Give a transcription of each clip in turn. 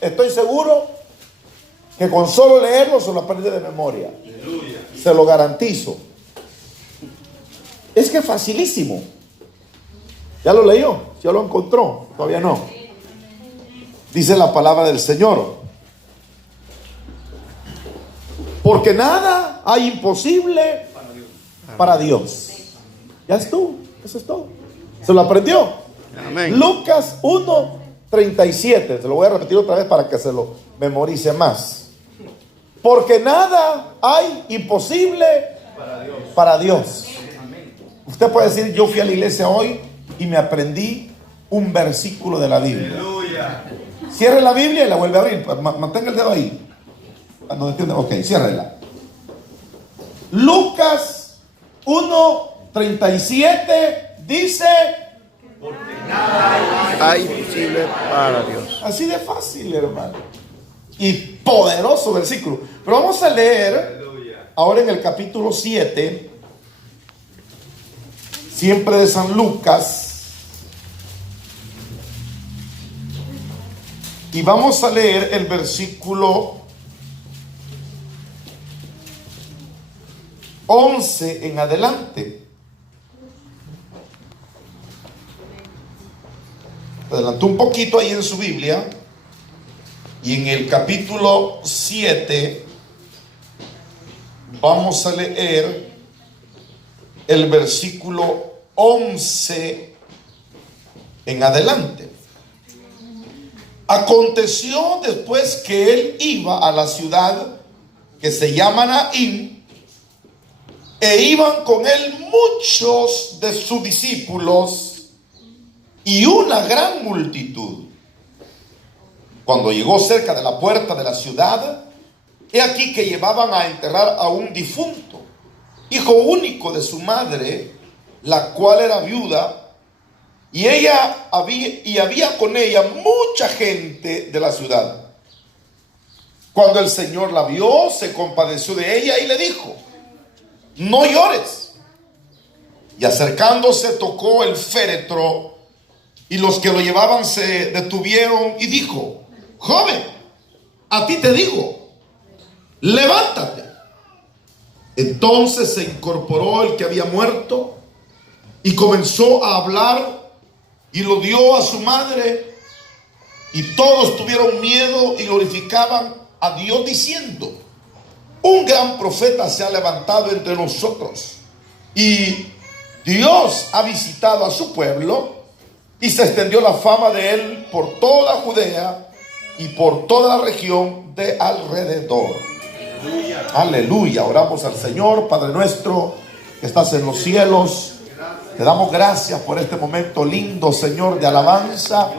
estoy seguro que con solo leerlo se lo aprende de memoria. Se lo garantizo. Es que es facilísimo. ¿Ya lo leyó? ¿Ya lo encontró? Todavía no. Dice la palabra del Señor: porque nada hay imposible para Dios. Ya estuvo. Eso es todo. ¿Se lo aprendió? Amén. Lucas 1:37. Se lo voy a repetir otra vez para que se lo memorice más. Porque nada hay imposible para Dios. Usted puede decir: yo fui a la iglesia hoy y me aprendí un versículo de la Biblia. Cierre la Biblia y la vuelve a abrir. Mantenga el dedo ahí. ¿No entiende? Ok, ciérrela. Lucas 1:37 dice: porque nada hay imposible para Dios. Así de fácil, hermano. Y poderoso versículo. Pero vamos a leer ahora en el capítulo 7, siempre de San Lucas. Y vamos a leer el versículo 11 en adelante. Adelantó un poquito ahí en su Biblia. Y en el capítulo 7 vamos a leer el versículo 11 en adelante. Aconteció después que él iba a la ciudad que se llama Naín, e iban con él muchos de sus discípulos y una gran multitud. Cuando llegó cerca de la puerta de la ciudad, he aquí que llevaban a enterrar a un difunto, hijo único de su madre, la cual era viuda, y había con ella mucha gente de la ciudad. Cuando el Señor la vio, se compadeció de ella y le dijo: no llores. Y acercándose tocó el féretro, y los que lo llevaban se detuvieron, y dijo: joven, a ti te digo, levántate. Entonces se incorporó el que había muerto y comenzó a hablar, y lo dio a su madre, y todos tuvieron miedo y glorificaban a Dios diciendo: un gran profeta se ha levantado entre nosotros, y Dios ha visitado a su pueblo. Y se extendió la fama de él por toda Judea y por toda la región de alrededor. Aleluya. Oramos al Señor. Padre nuestro que estás en los cielos, te damos gracias por este momento lindo, Señor, de alabanza,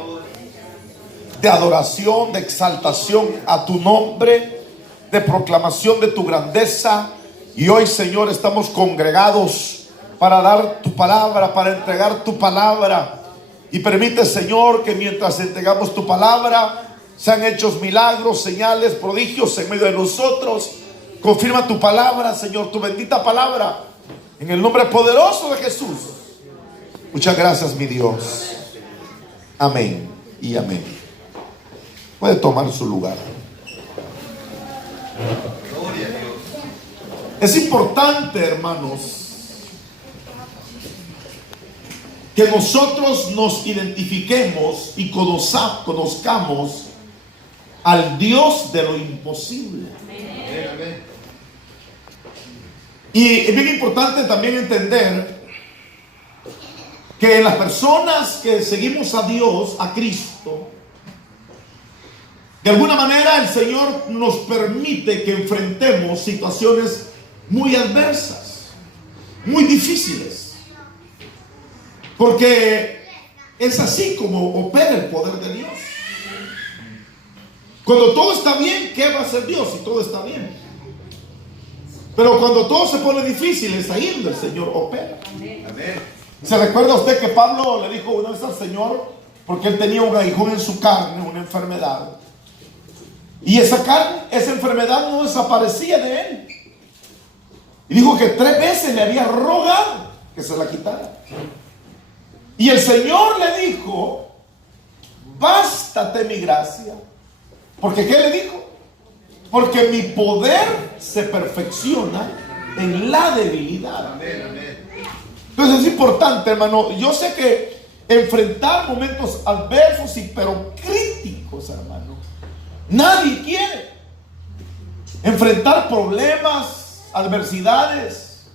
de adoración, de exaltación a tu nombre, de proclamación de tu grandeza. Y hoy, Señor, estamos congregados para dar tu palabra, para entregar tu palabra. Y permite, Señor, que mientras entregamos tu palabra, sean hechos milagros, señales, prodigios en medio de nosotros. Confirma tu palabra, Señor, tu bendita palabra, en el nombre poderoso de Jesús. Muchas gracias, mi Dios. Amén y amén. Puede tomar su lugar. Es importante, hermanos, que nosotros nos identifiquemos y conozcamos al Dios de lo imposible. Amén. Y es bien importante también entender que las personas que seguimos a Dios, a Cristo, de alguna manera el Señor nos permite que enfrentemos situaciones muy adversas, muy difíciles. Porque es así como opera el poder de Dios. Cuando todo está bien, ¿qué va a hacer Dios si todo está bien? Pero cuando todo se pone difícil, es ahí donde el Señor opera. Amén. ¿Se recuerda usted que Pablo le dijo una vez al Señor, porque él tenía un aguijón en su carne, una enfermedad, y esa enfermedad no desaparecía de él? Y dijo que 3 veces le había rogado que se la quitara. Y el Señor le dijo: bástate mi gracia, Porque ¿qué le dijo? Porque mi poder se perfecciona en la debilidad. Entonces es importante, hermano. Yo sé que enfrentar momentos adversos, pero críticos, hermano, nadie quiere. Enfrentar problemas, adversidades,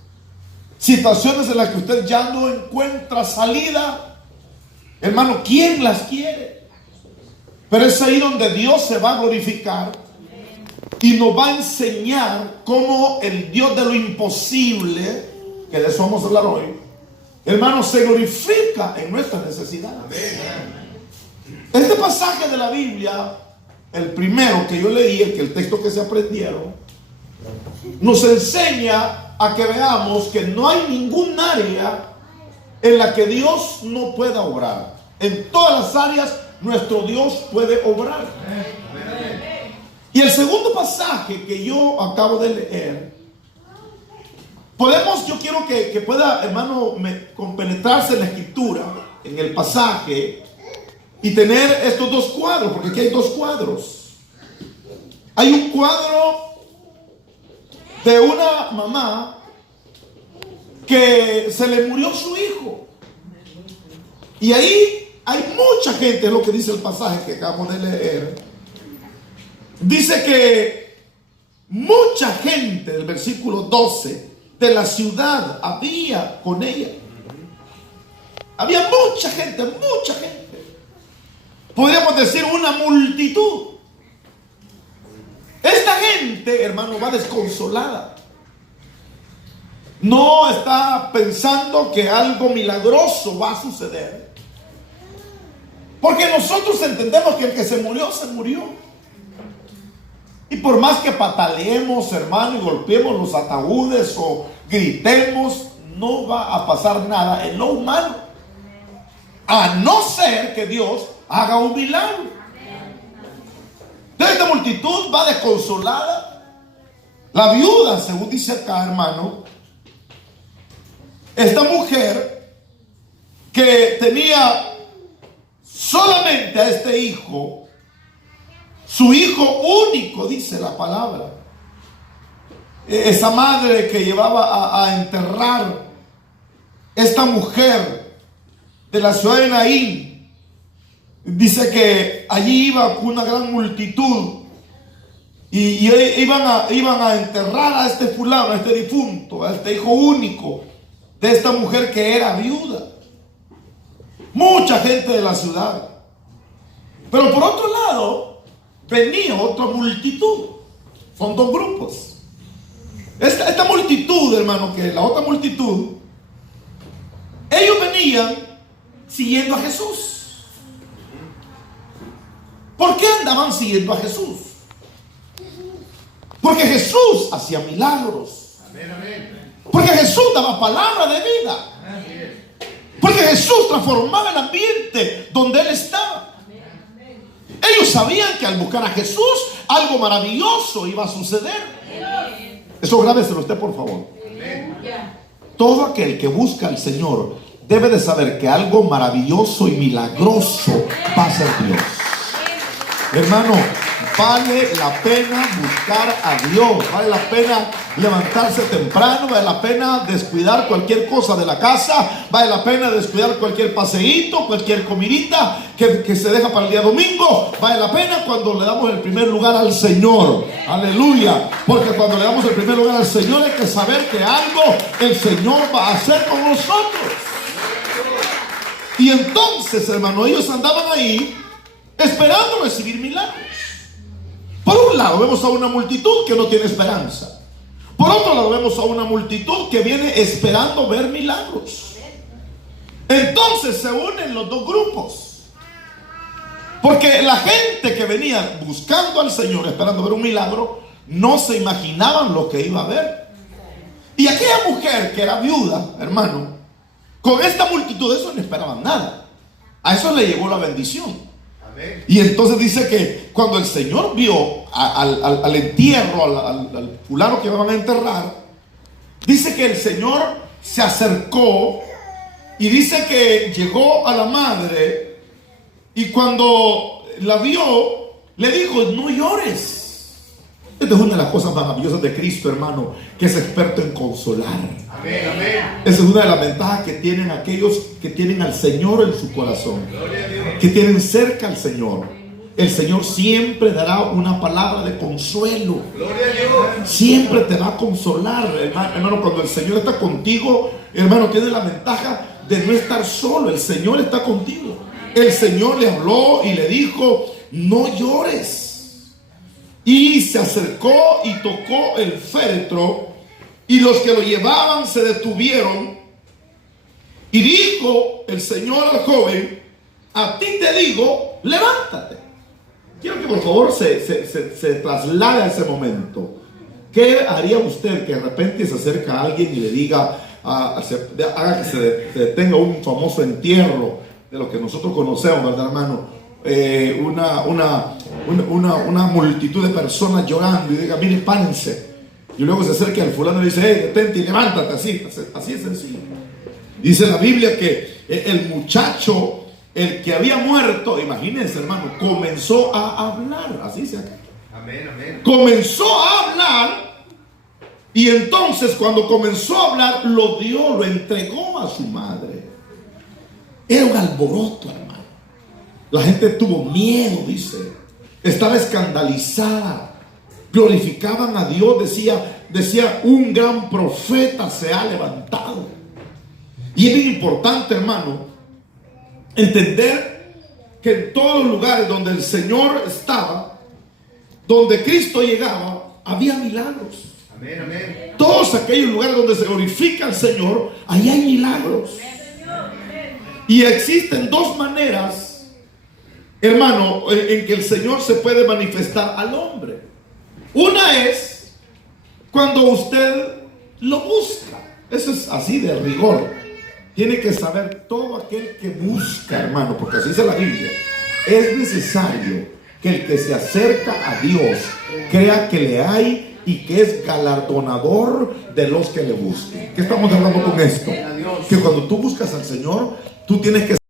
situaciones en las que usted ya no encuentra salida, hermano, ¿quién las quiere? Pero es ahí donde Dios se va a glorificar y nos va a enseñar cómo el Dios de lo imposible, que de eso vamos a hablar hoy, hermano, se glorifica en nuestras necesidades. Este pasaje de la Biblia, el primero que yo leí, el texto que se aprendieron, nos enseña a que veamos que no hay ningún área en la que Dios no pueda obrar. En todas las áreas nuestro Dios puede obrar. Y el segundo pasaje que yo acabo de leer, yo quiero que pueda, hermano, compenetrarse en la escritura, en el pasaje, y tener estos dos cuadros, porque aquí hay dos cuadros. Hay un cuadro de una mamá que se le murió su hijo. Y ahí hay mucha gente, es lo que dice el pasaje que acabamos de leer. Dice que mucha gente, el versículo 12, de la ciudad había con ella. Había mucha gente, mucha gente. Podríamos decir una multitud. Esta gente, hermano, va desconsolada. No está pensando que algo milagroso va a suceder. Porque nosotros entendemos que el que se murió, se murió. Y por más que pataleemos, hermano, y golpeemos los ataúdes o gritemos, no va a pasar nada en lo humano. A no ser que Dios haga un milagro. Entonces esta multitud va desconsolada. La viuda, según dice acá, hermano, esta mujer que tenía solamente a este hijo, su hijo único, dice la palabra. Esa madre que llevaba a enterrar esta mujer de la ciudad de Naín, dice que allí iba una gran multitud y iban a enterrar a este fulano, a este difunto, a este hijo único de esta mujer que era viuda. Mucha gente de la ciudad. Pero por otro lado venía otra multitud. Son dos grupos. Esta multitud, hermano, que la otra multitud, ellos venían siguiendo a Jesús. ¿Por qué andaban siguiendo a Jesús? Porque Jesús hacía milagros. Porque Jesús daba palabra de vida. Porque Jesús transformaba el ambiente donde Él estaba. Ellos sabían que al buscar a Jesús, algo maravilloso iba a suceder. Eso grábeselo usted, por favor. Todo aquel que busca al Señor debe de saber que algo maravilloso y milagroso va a ser Dios. Hermano, vale la pena buscar a Dios. Vale la pena levantarse temprano. Vale la pena descuidar cualquier cosa de la casa. Vale la pena descuidar cualquier paseíto, cualquier comidita que se deja para el día domingo. Vale la pena cuando le damos el primer lugar al Señor. Aleluya. Porque cuando le damos el primer lugar al Señor hay que saber que algo el Señor va a hacer con nosotros. Y entonces, hermano, ellos andaban ahí esperando recibir milagros. Por un lado vemos a una multitud que no tiene esperanza. Por otro lado vemos a una multitud que viene esperando ver milagros. Entonces se unen los dos grupos. Porque la gente que venía buscando al Señor esperando ver un milagro, no se imaginaban lo que iba a ver. Y aquella mujer que era viuda, hermano, con esta multitud, eso no esperaban nada. A eso le llegó la bendición. Y entonces dice que cuando el Señor vio al entierro, al fulano que iban a enterrar, dice que el Señor se acercó y dice que llegó a la madre y cuando la vio, le dijo: no llores. Esta es una de las cosas maravillosas de Cristo, hermano, que es experto en consolar. Amén, amén. Esa es una de las ventajas que tienen aquellos que tienen al Señor en su corazón, que tienen cerca al Señor. El Señor siempre dará una palabra de consuelo. Gloria a Dios. Siempre te va a consolar, hermano. Cuando el Señor está contigo, hermano, tiene la ventaja de no estar solo. El Señor está contigo. El Señor le habló y le dijo: no llores. Y se acercó y tocó el féretro, y los que lo llevaban se detuvieron. Y dijo el Señor al joven: a ti te digo, levántate. Quiero que por favor se traslade a ese momento. ¿Qué haría usted que de repente se acerca a alguien y le diga, haga que se detenga un famoso entierro de lo que nosotros conocemos, ¿verdad, hermano? Una multitud de personas llorando, y diga: miren, párense. Y luego se acerca al fulano y le dice: hey, detente y levántate. Así es sencillo. Dice la Biblia que el muchacho, el que había muerto, imagínense, hermano, comenzó a hablar. Así se acá. Amén, amén. Comenzó a hablar. Y entonces, cuando comenzó a hablar, lo entregó a su madre. Era un alboroto, hermano. La gente tuvo miedo, dice. Estaba escandalizada. Glorificaban a Dios. Decía: un gran profeta se ha levantado. Y es bien importante, hermano, entender que en todos los lugares donde el Señor estaba, donde Cristo llegaba, había milagros. Amén, amén. Todos aquellos lugares donde se glorifica al Señor, ahí hay milagros. Y existen dos maneras, hermano, en que el Señor se puede manifestar al hombre. Una es cuando usted lo busca. Eso es así de rigor. Tiene que saber todo aquel que busca, hermano, porque así dice la Biblia. Es necesario que el que se acerca a Dios crea que le hay y que es galardonador de los que le busquen. ¿Qué estamos hablando con esto? Que cuando tú buscas al Señor, tú tienes que